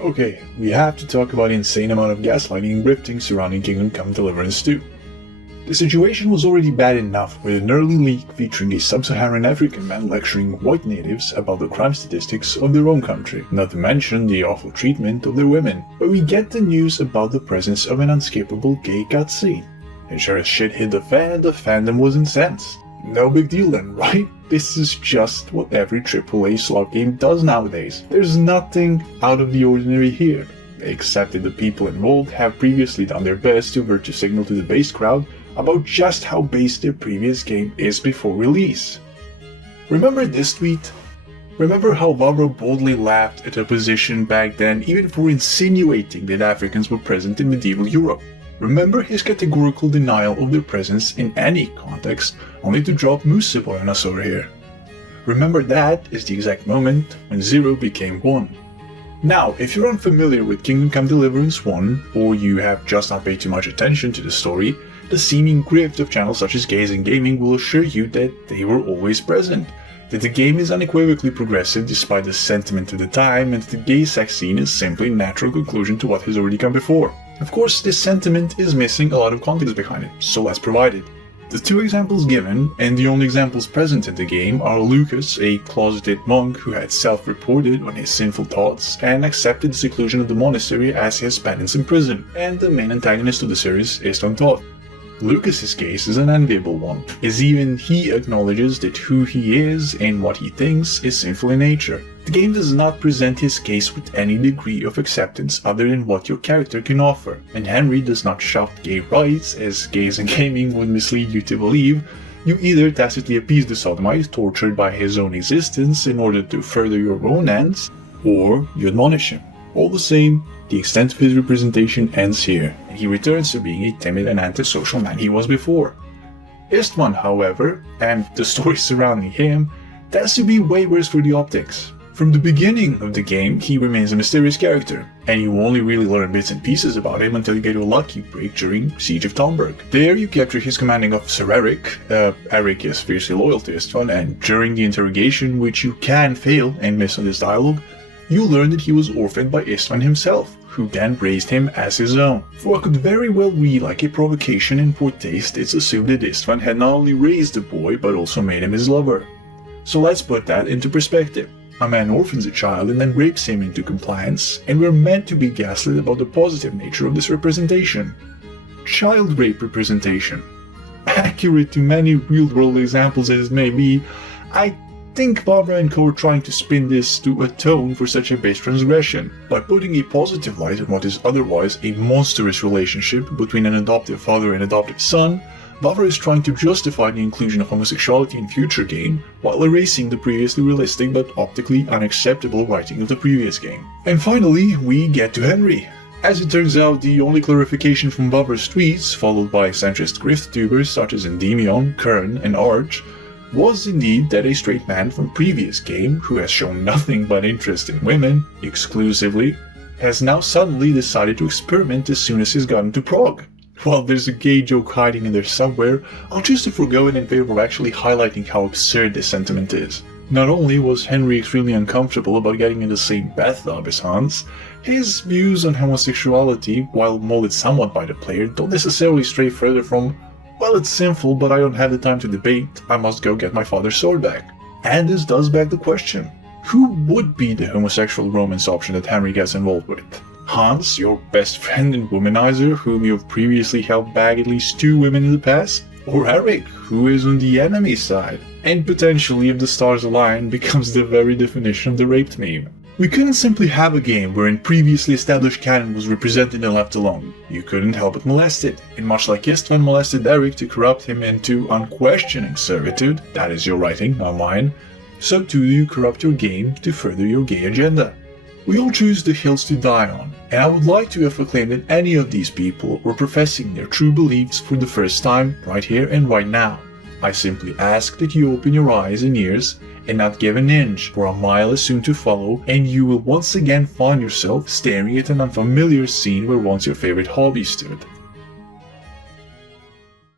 Okay, we have to talk about the insane amount of gaslighting and grifting surrounding Kingdom Come Deliverance 2. The situation was already bad enough with an early leak featuring a sub-Saharan African man lecturing white natives about the crime statistics of their own country, not to mention the awful treatment of their women. But we get the news about the presence of an unskippable gay cutscene. And sure as shit hit the fan, the fandom was incensed. No big deal then, right? This is just what every AAA slot game does nowadays. There's nothing out of the ordinary here, except that the people involved have previously done their best to virtue signal to the base crowd about just how base their previous game is before release. Remember this tweet? Remember how Vavro boldly laughed at a position back then even for insinuating that Africans were present in medieval Europe? Remember his categorical denial of their presence in any context, only to drop Musa Boy on us over here? Remember that is the exact moment when 0 became 1. Now, if you're unfamiliar with Kingdom Come Deliverance 1, or you have just not paid too much attention to the story, the seeming grift of channels such as Gays and Gaming will assure you that they were always present, that the game is unequivocally progressive despite the sentiment of the time, and that the gay sex scene is simply a natural conclusion to what has already come before. Of course, this sentiment is missing a lot of context behind it, so let's provide it. The two examples given, and the only examples present in the game, are Lucas, a closeted monk who had self-reported on his sinful thoughts and accepted the seclusion of the monastery as his penance in prison, and the main antagonist of the series, Istvan Toth. Lucas's case is an enviable one, as even he acknowledges that who he is and what he thinks is sinful in nature. The game does not present his case with any degree of acceptance other than what your character can offer, and Henry does not shout gay rights, as Gays and Gaming would mislead you to believe. You either tacitly appease the sodomite tortured by his own existence in order to further your own ends, or you admonish him. All the same, the extent of his representation ends here, and he returns to being a timid and antisocial man he was before. Istvan, however, and the story surrounding him, tends to be way worse for the optics. From the beginning of the game, he remains a mysterious character, and you only really learn bits and pieces about him until you get your lucky break during Siege of Talmberg. There you capture his commanding officer Eric. Eric is fiercely loyal to Istvan, and during the interrogation, which you can fail and miss on this dialogue, you learn that he was orphaned by Istvan himself, who then raised him as his own. For what could very well read like a provocation in poor taste, it's assumed that Istvan had not only raised the boy, but also made him his lover. So let's put that into perspective. A man orphans a child and then rapes him into compliance, and we're meant to be gaslit about the positive nature of this representation. Child rape representation. Accurate to many real-world examples as it may be, I think Barbara and co are trying to spin this to atone for such a base transgression, by putting a positive light on what is otherwise a monstrous relationship between an adoptive father and adoptive son. Barbara is trying to justify the inclusion of homosexuality in future game, while erasing the previously realistic but optically unacceptable writing of the previous game. And finally, we get to Henry. As it turns out, the only clarification from Barbara's tweets, followed by centrist grift tubers such as Endymion, Kern, and Arch, was indeed that a straight man from previous game, who has shown nothing but interest in women, exclusively, has now suddenly decided to experiment as soon as he's gotten to Prague. While there's a gay joke hiding in there somewhere, I'll choose to forgo it in favor of actually highlighting how absurd this sentiment is. Not only was Henry extremely uncomfortable about getting in the same bathtub as Hans, his views on homosexuality, while molded somewhat by the player, don't necessarily stray further from, well, it's sinful, but I don't have the time to debate, I must go get my father's sword back. And this does beg the question, who would be the homosexual romance option that Henry gets involved with? Hans, your best friend and womanizer, whom you have previously helped bag at least 2 women in the past? Or Eric, who is on the enemy side, and potentially, if the stars align, becomes the very definition of the raped meme? We couldn't simply have a game wherein previously established canon was represented and left alone. You couldn't help but molest it, and much like Istvan molested Eric to corrupt him into unquestioning servitude, that is your writing, not mine, so too do you corrupt your game to further your gay agenda. We all choose the hills to die on, and I would like to have proclaimed that any of these people were professing their true beliefs for the first time, right here and right now. I simply ask that you open your eyes and ears and not give an inch, for a mile is soon to follow, and you will once again find yourself staring at an unfamiliar scene where once your favorite hobby stood.